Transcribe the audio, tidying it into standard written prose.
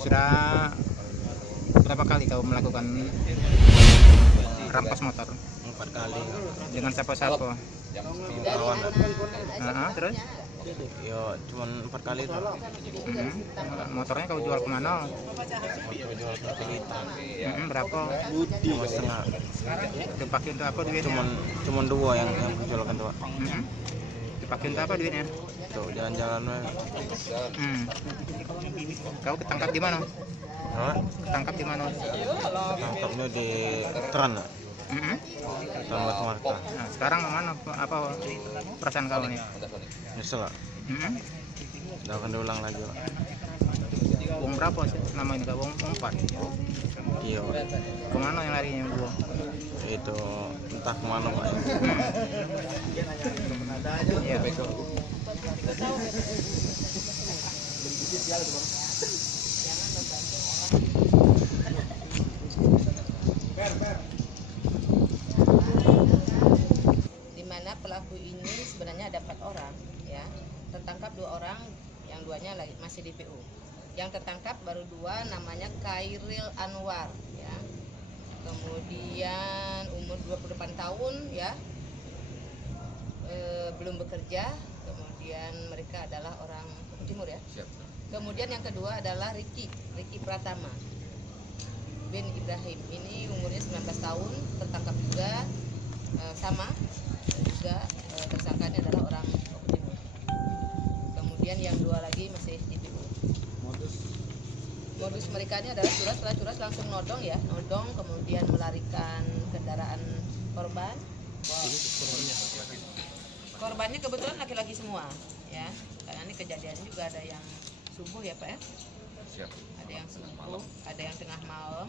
Sudah berapa kali kau melakukan rampas motor? 4 kali. Dengan siapa-siapa? Kawan. Terus? Yo cuman 4 kali tuh. Motornya kau jual kemana? Motor jual ke Tegitan. Berapa? 2,5. Dipakai untuk apa duitnya? Cuman 2 yang jualkan tuh. Dipakai untuk apa duitnya? Tuh jalan-jalan mah. Kau ketangkap di mana? Ketangkap di mana? Tangkapnya di Tran. Tran Batu Marta. Nah, sekarang mana apa perasaan kau nih? Nyesel lah. Udah akan diulang lagi lah. Uang berapa sih nama ini kak? Uang 4? Iya. Kemana yang larinya uang? Itu entah kemana pak. Iya. Dimana pelaku ini sebenarnya ada 4 orang, ya, tertangkap 2 orang, yang 2-nya lagi masih DPO. Yang tertangkap baru 2, namanya Khairil Anwar, ya, kemudian umur 28 tahun, ya, belum bekerja, kemudian mereka adalah orang Timur, ya. Kemudian yang kedua adalah Ricky Pratama bin Ibrahim, ini umurnya 19 tahun, tertangkap juga, sama juga tersangkanya adalah orang Timur. Kemudian yang 2 lagi masih DPO. Modus mereka ini adalah curas langsung nodong, ya, kemudian melarikan kendaraan korban. Korbannya kebetulan laki-laki semua, ya, karena ini kejadiannya juga ada yang subuh, ya Pak, ya. Ada yang subuh, ada yang tengah malam.